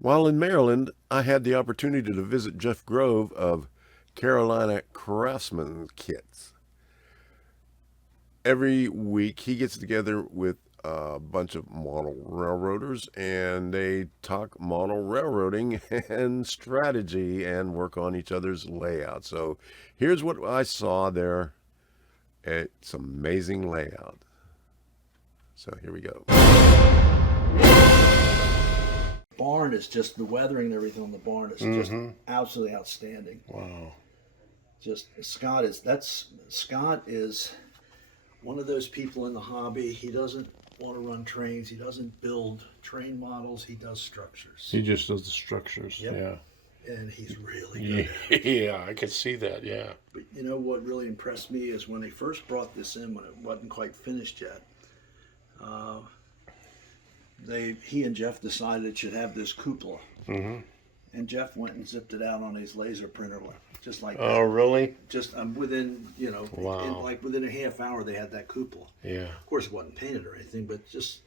While in Maryland, I had the opportunity to visit Jeff Grove of Carolina Craftsman Kits. Every week, he gets together with a bunch of model railroaders and they talk model railroading and strategy and work on each other's layout. So here's what I saw there. It's amazing layout. So here we go. Barn is just the weathering and everything on the barn is just absolutely outstanding. Wow. Just Scott is one of those people in the hobby. He doesn't want to run trains. He doesn't build train models. He does structures. He just does the structures. Yep. Yeah. And he's really good at it. Yeah, I could see that. Yeah. But you know what really impressed me is when they first brought this in, when it wasn't quite finished yet. He and Jeff decided it should have this cupola, and Jeff went and zipped it out on his laser printer, just like that. Oh, really? Just within Wow. within a half hour they had that cupola. Yeah. Of course, it wasn't painted or anything, but just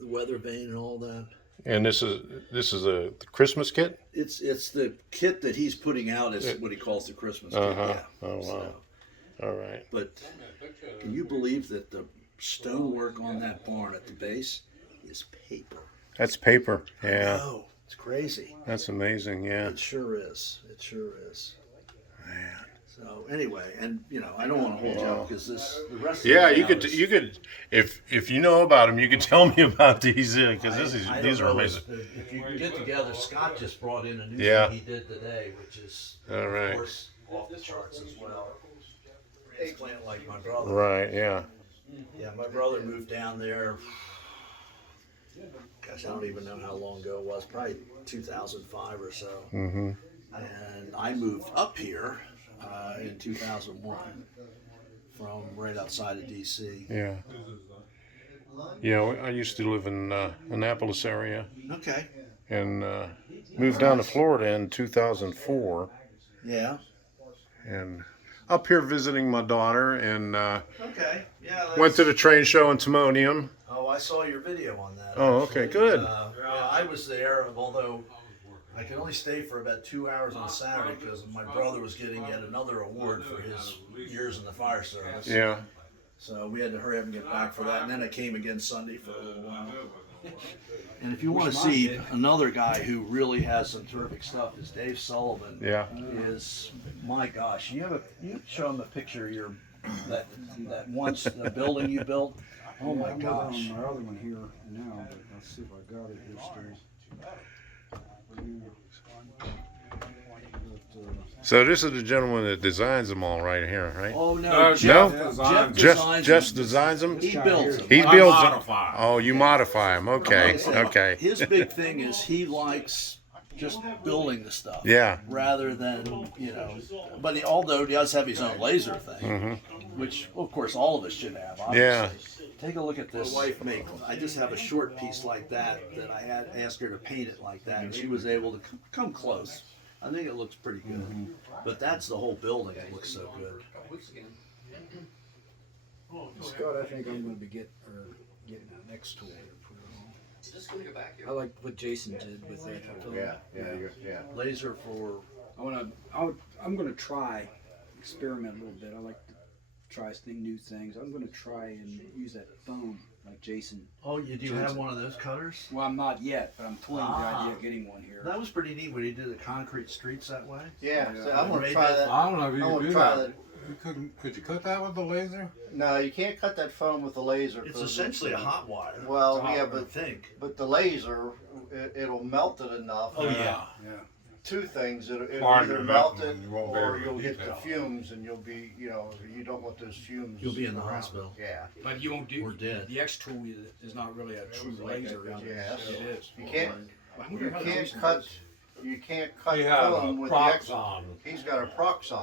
the weather vane and all that. And this is a Christmas kit? It's the kit that he's putting out is what he calls the Christmas kit. Yeah. Oh, wow. So, all right. but can you believe that the stonework on that barn at the base is paper? That's paper. Yeah. Oh, it's crazy. That's amazing. Yeah. It sure is. It sure is. Man. So anyway, and I don't want to hold you up because the rest. Yeah, of you could if you know about them, you could tell me about these because these are amazing. If you can get together, Scott just brought in a new Yeah. thing he did today, which is All right. of course off the charts as well. It's plant like my brother. Right. Yeah. Yeah, my brother moved down there. Gosh, I don't even know how long ago it was. Probably 2005 or so. Mm-hmm. And I moved up here in 2001 from right outside of D.C. Yeah. Yeah. I used to live in Annapolis area Okay. and moved down to Florida in 2004. Yeah. And up here visiting my daughter and Okay. Yeah. went to the train show in Timonium. Oh, I saw your video on that. Oh, okay, good. Yeah, I was there, although I could only stay for about 2 hours on Saturday because my brother was getting yet another award for his years in the fire service. Yeah. So we had to hurry up and get back for that. And then I came again Sunday for a little while. And if you want to see another guy who really has some terrific stuff, is Dave Sullivan. Yeah. Is, my gosh, you show him a picture of your that once the building you built. Oh my gosh. I'm on my other one here now, but let's see if I got it here still. So this is the gentleman that designs them all right here, right? Oh no, Jeff Jeff designs them. He builds them. He I builds them. modify. Oh, you modify them. Okay. Okay. His big thing is he likes just building the stuff. Yeah. Rather than, but although he does have his own laser thing, which of course all of us should have, obviously. Yeah. Take a look at this. My wife made. I just have a short piece like that I had asked her to paint it like that, and she was able to come close. I think it looks pretty good. But that's the whole building. It looks so good. Scott, I think I'm going to be getting an X tool here. I like what Jason did with that tool. Yeah. Laser for. I'm going to try, experiment a little bit. I like to try new things. I'm going to try and use that foam like Jason. Oh, do you have one of those cutters? Well, I'm not yet, but I'm toying with the idea of getting one here. That was pretty neat when he did the concrete streets that way. Yeah, Yeah. so I'm gonna try that. I don't know if you I could wanna do try that. Could you cut that with the laser? No, you can't cut that foam with the laser. It's 'cause essentially a hot wire. Well, I yeah, would think. but the laser, it'll melt it enough. Oh yeah. Yeah. Two things: it'll Harden either it melt up it, and you won't be or able to you'll keep get the it out. fumes, and you'll be, you don't want those fumes. You'll be in the around. hospital. Yeah, But you won't do. We're dead. The X tool is not really a true laser. Is it? Yes. It is. you can't, I wonder how you can't Jason cut, does. you can't cut You have a foam with the prox X. on. He's got a proxon.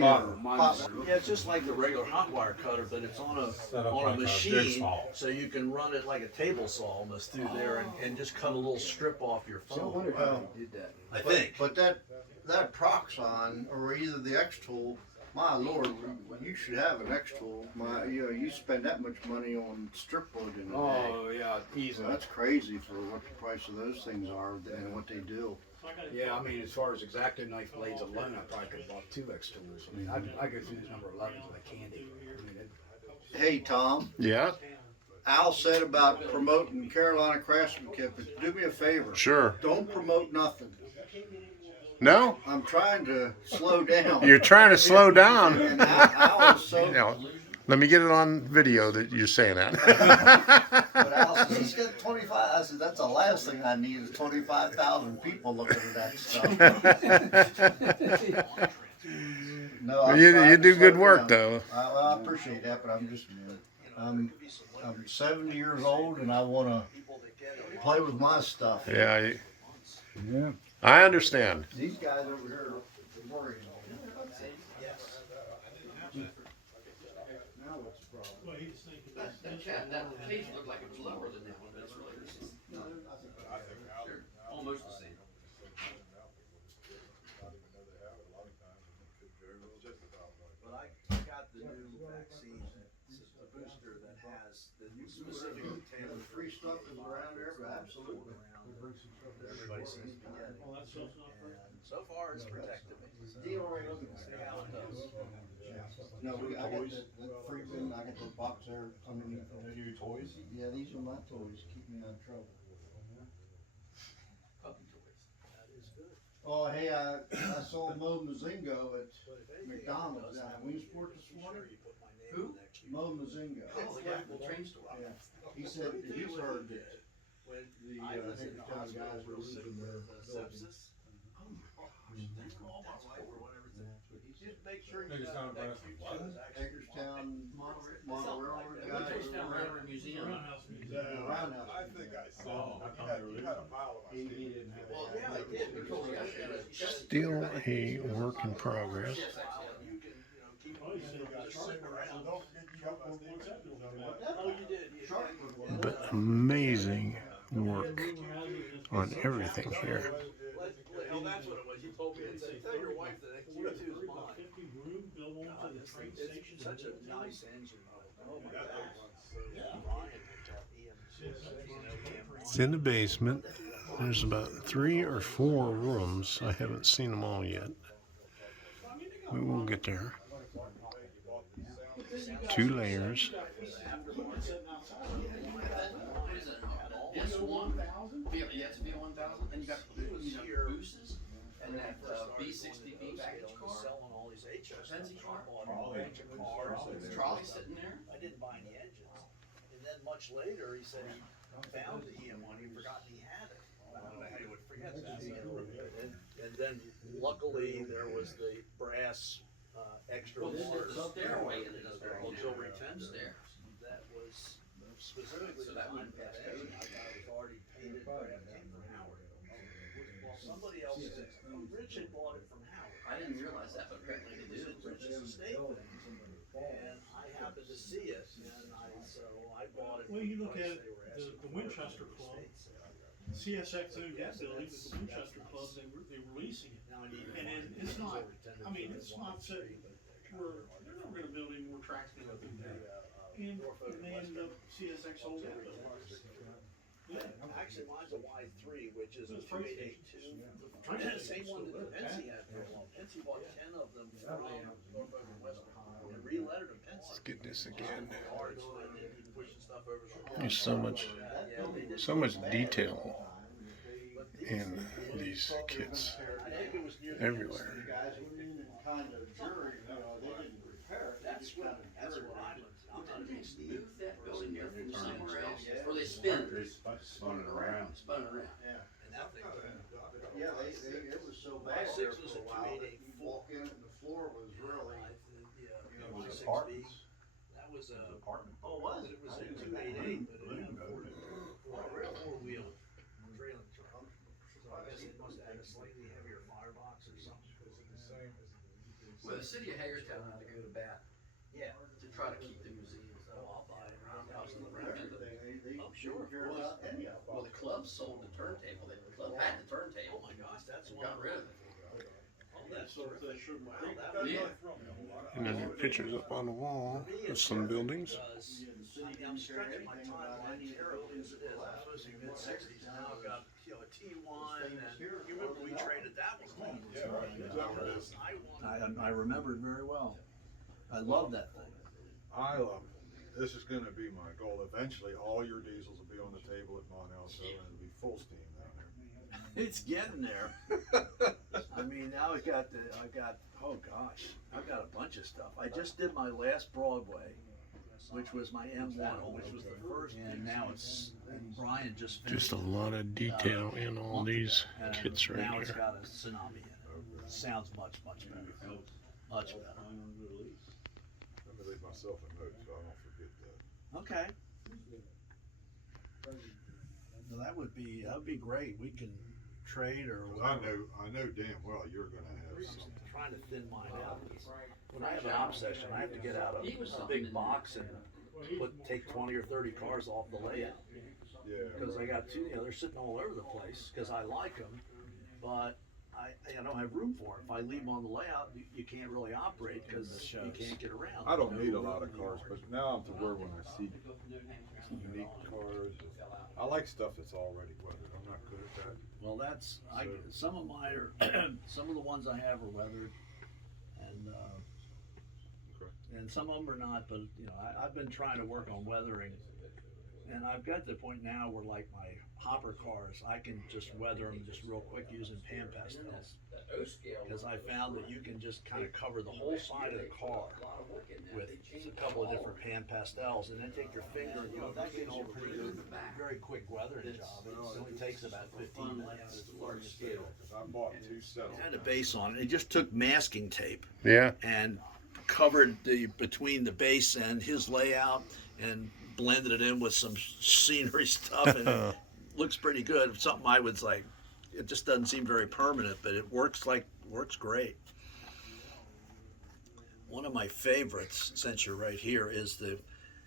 Cutter. Mine's- Yeah, it's just like the regular hot wire cutter, but it's on Set up a like a machine, jigsaw. so you can run it like a table saw almost through there and just cut a little strip off your So I phone. wondered how he did that. I think. But that proxon, or either the X tool, My lord, you should have an X tool. You spend that much money on strip wood in a day. Oh yeah, So easily. that's crazy for what the price of those things are and what they do. Yeah, I mean, as far as X-Acto knife blades alone, I probably could have bought 2 X tools. I mean, I go through this number 11s like candy. I mean, Hey Tom, Yeah, Al said about promoting Carolina Craftsmanship. Do me a favor. sure. Don't promote nothing. No, I'm trying to slow down. you're trying to slow down. And Al is so. Now, let me get it on video that you're saying that. But Al says he's got 25. I said that's the last thing I need is 25,000 people looking at that stuff. No, I'm you trying to do good slow work down. though. Well, I appreciate that, but I'm 70 years old and I want to play with my stuff. Yeah, I understand. These guys over here are worried. Now what's the problem? That page looked like it was lower than that one, but it's really the same. They're almost the same. But I got the new vaccine, it's a booster that has the specifically tailored Free stuff is around there, but absolutely. that everybody seems to be getting. And so far, it's protected me. Deal right over there. See how it does. No, I got that free bin, I got the box there underneath. Your toys? Yeah, these are my toys, keep me out of trouble. Puppy toys. That is good. Oh, hey, I saw Mo Mazingo at McDonald's down in Williamsport this morning. Who? Mo Mazingo. Oh, yeah, the train store. Yeah. He said that he's heard that When the I was in the Hagerstown hospital guys were real sick losing their with buildings. sepsis. Oh my gosh, they called my wife or whatever. Just make sure you Hagerstown know that Craftsman. Q2 is actually. Hagerstown Model Railroad guys. Hagerstown Railroad Museum. Roundhouse. I think I saw. You had a pile of my He didn't have. Well, yeah, I did. Because you gotta- Still a work in progress, you can, keep it just sitting around. Don't forget you got my stickers. Oh, you did. You did. but amazing work on everything here. Well, that's what it was. You told me. Tell your wife that Q2 is mine. God, it's such a nice engine. Oh my gosh. Brian had that It's in the basement. There's about 3 or 4 rooms. I haven't seen them all yet. We will get there. 2 layers. What is it? S1? Yeah, it's V1000. And you got boosters and that B60B package car. selling all these HOs. Fancy car. Bought a bunch of cars. Trolley sitting there. I didn't buy any engines. And then much later, he said he found the EM1, he forgot he had it. I don't know how you would forget that. And then luckily, there was the brass extra Well, bars. there's a stairway in it. Auxiliary tents. Stairs. That was specifically So that wouldn't designed pass for that. code. I thought it was already painted, but it came from Howard. Well, somebody else, Rich had bought it from Howard. I didn't realize that, but apparently they do. Rich's estate thing. And I happened to see it, and so I bought it. Well, you look because at they were the asking Winchester for Club. estate sale. CSX owned that building, but the Winchester Club, they were leasing it. Now I need. And it's not, I mean, it's not so, we're never gonna build any more tracks than through there. And they ended up, CSX sold that building. Yeah. Actually, mine's a Y3, which is a It's pretty 2882. Same one that Pensy had for a while. Pensy bought 10 of them from Norfolk and Western and re-lettered them Pensy. Let's get this again. Cards, and then he pushing stuff over. There's so much detail in these kits I think it was near the everywhere. The guys went in and kind of jury, they didn't repair it. That's what I learned. I'm not Didn't an they Steve. move that building there from somewhere else? Or they spin it? Spun it around. Spun it around. Yeah. And that thing. Yeah, it was so My bad six there was for a a while. 2884. You walk in and the floor was really. Yeah, It was 6B. apartments. That was a. Apartment. Oh, was It was a 288, but it had a four-wheel trailing truck. So I guess it must have had a slightly heavier firebox or something. Well, the city of Hagerstown had to go to bat Yeah. to try to keep the museum. Oh, I'll buy it. Roundhouse and the round. They Oh, sure. didn't care about any of Well, the club sold the turntable. The club had the Oh turntable. my gosh, that's And one. got rid of it. Oh, that's that's terrific. Yeah. And then the pictures up on the wall of some buildings. Because, I mean, I'm stretching my timeline terribly as it is. I'm supposed to be mid-60s, and now I've got, you know, a T1, and you remember we traded that one home. Yeah, right. Exactly. I remember it very well. I love that thing. I love it. This is gonna be my goal. Eventually, all your diesels will be on the table at Mount Elso, and it'll be full steam down there. It's getting there. I mean, now I've got, oh gosh, I've got a bunch of stuff. I just did my last Broadway, which was my M1, which was the first, and now it's, Brian just finished. Just a lot of detail in all these and kits right now it's here. got a tsunami in it. It sounds much better. Much better. Let me leave myself a note so I don't forget that. Okay. Well, that would be great. We can trade or 'Cause whatever. I know damn well you're gonna have something. Trying to thin mine out. When I have an op session, I have to get out a big box and take 20 or 30 cars off the layout. Yeah. Because I got two, you know, they're sitting all over the place because I like them, but I don't have room for them. If I leave them on the layout, you can't really operate because you can't get around. I don't need a lot of cars, but now I'm to where when I see unique cars, I like stuff that's already weathered. I'm not good at that. Well, some of mine are, some of the ones I have are weathered, and and some of them are not. But you know, I've been trying to work on weathering, and I've got to the point now where like my hopper cars, I can just weather them just real quick using pan pastels, because I found that you can just kind of cover the whole side of the car with a couple of different pan pastels, and then take your finger, you know, that can hold a pretty good, very quick weathering job. It only takes about 15 minutes. Large scale, 'cause I bought 2 sets. I had a base on it. It just took masking tape Yeah. and covered between the base and his layout and blended it in with some scenery stuff, and it looks pretty good. Something I was like, it just doesn't seem very permanent, but it works great. One of my favorites, since you're right here, is the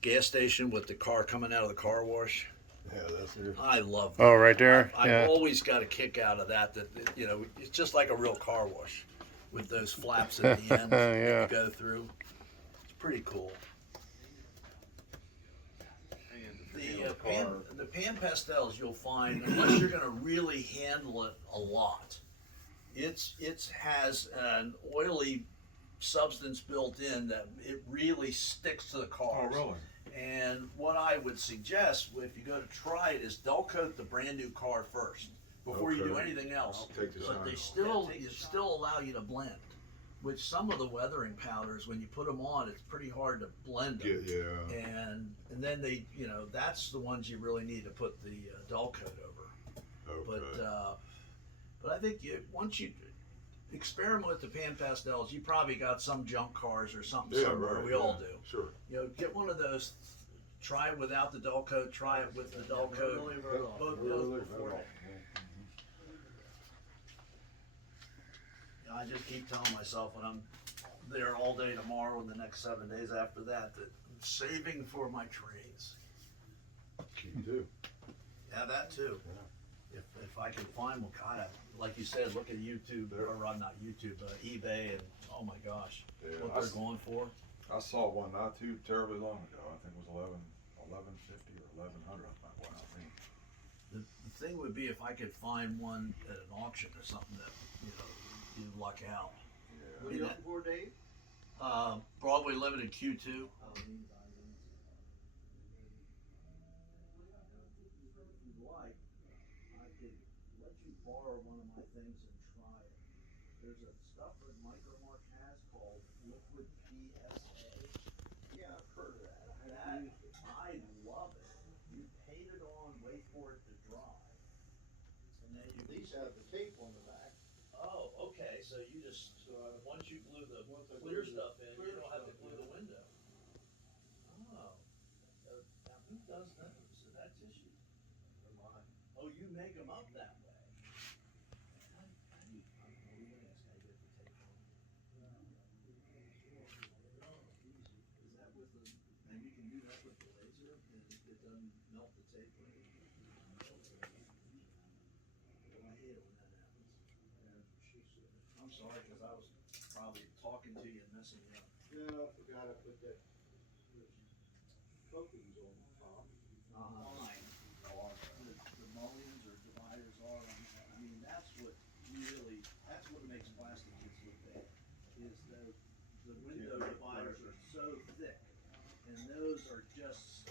gas station with the car coming out of the car wash. Yeah, that's it. I love that. Oh, right there. I've Yeah. always got a kick out of that, you know, it's just like a real car wash with those flaps at the end that Yeah. you go through. It's pretty cool. The pan pastels you'll find, unless you're going to really handle it a lot, it has an oily substance built in that it really sticks to the Oh, cars. really? And what I would suggest, if you go to try it, is dull coat the brand new car first before you do Okay. anything else. I'll take the But they time. still allow you to blend. Which some of the weathering powders, when you put them on, it's pretty hard to blend them. Yeah. And then they, you know, that's the ones you really need to put the dull coat over. Okay. But I think once you experiment with the pan pastels, you probably got some junk cars or something Yeah, somewhere. right, We all yeah, do. Sure. You know, get one of those. Try it without the dull coat. Try it with the dull coat. Both before. You know, I just keep telling myself when I'm there all day tomorrow and the next 7 days after that, that I'm saving for my trains. You do. Yeah, that too. If I can find one, God, like you said, look at YouTube, or not YouTube, eBay, and oh my gosh, Yeah, what they're going for. I saw one not too terribly long ago. I think it was 1150 or 1100. Wow. The thing would be if I could find one at an auction or something that, you know, you'd luck out. Yeah. What are you looking for, Dave? Broadway Limited Q2. Like, I could let you borrow one of my things and try it. There's a stuff that Micromark has called Liquid PSA. Yeah, I've heard of that. I love it. You paint it on, wait for it to dry, and then you. These have the tape on the back. Oh, okay. So you just once you glue the clear stuff in, you don't have to glue the window. Oh, now who does those? Is that tissue? Oh, you make them up that way. How do you? I don't know. We can ask how you get the tape on. Is that with the? Maybe you can do that with the laser, and it doesn't melt the tape. I hate it when that happens. I'm sorry, because I was probably talking to you and messing you up. No, I forgot I put that, copings on top. Fine. The mullions or dividers are, I mean, that's what makes plastic kits look bad, is the window dividers are so thick, and those are just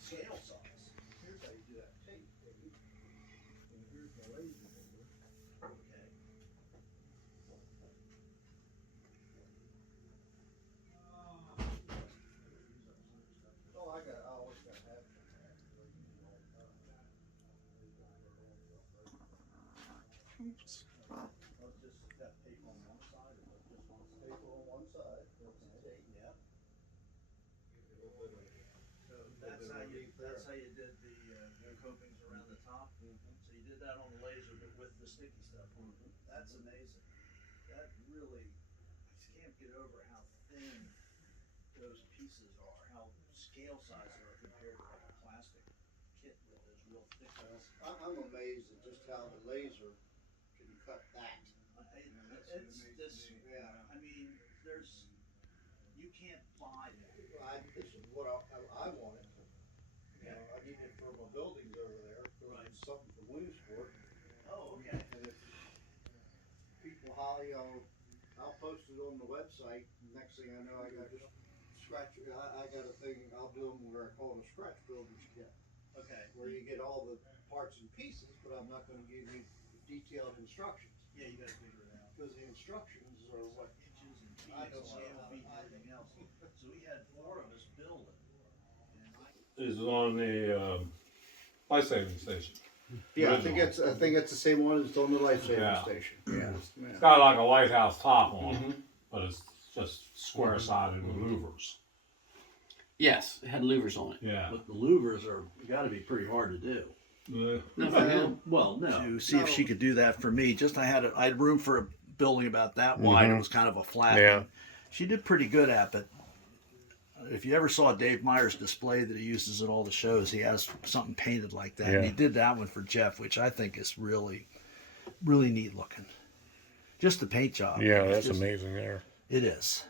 scale size. Here's how you do that tape, Dave. And here's the laser motor. Okay. Oh, I always got to have some of that, 'cause I use it all the time. Oh, just that paper on one side, or just one side? Paper on one side, that's the tape. Yeah. A little bit of, So that's how you did the copings around the top? So you did that on the laser, but with the sticky stuff on it. That's amazing. That really, I just can't get over how thin those pieces are, how scale size they are compared to like a plastic kit with those real thick pieces. I'm amazed at just how the laser can cut that. It's just, Yeah. I mean, you can't buy that. This is what I wanted. You know, I need it for my buildings over there, Right. it's something for Williamsport. Oh, okay. And if people holler, I'll post it on the website. Next thing I know, I got just I got a thing, I'll do them where I call it a scratch builder's kit, Okay. where you get all the parts and pieces, but I'm not gonna give you detailed instructions. Yeah, you gotta figure it out. Because the instructions are what, Inches and feet I and don't scale know. feet and everything else. So we had 4 of us build it. And Is on the life saving station. yeah, I think it's the same one as on the life saving Yeah. station. Yeah. It's got like a lighthouse top on it, but it's just square sided with louvers. Yes, it had louvers on it. Yeah. But the louvers are gotta be pretty hard to do. No, for him. Well, no. To see if she could do that for me. I had room for a building about that wide. It was kind of a flat. Yeah. She did pretty good at it. If you ever saw Dave Meyer's display that he uses at all the shows, he has something painted like that. Yeah. And he did that one for Jeff, which I think is really, really neat looking. Just the paint job. Yeah, It's that's just- amazing there. It is.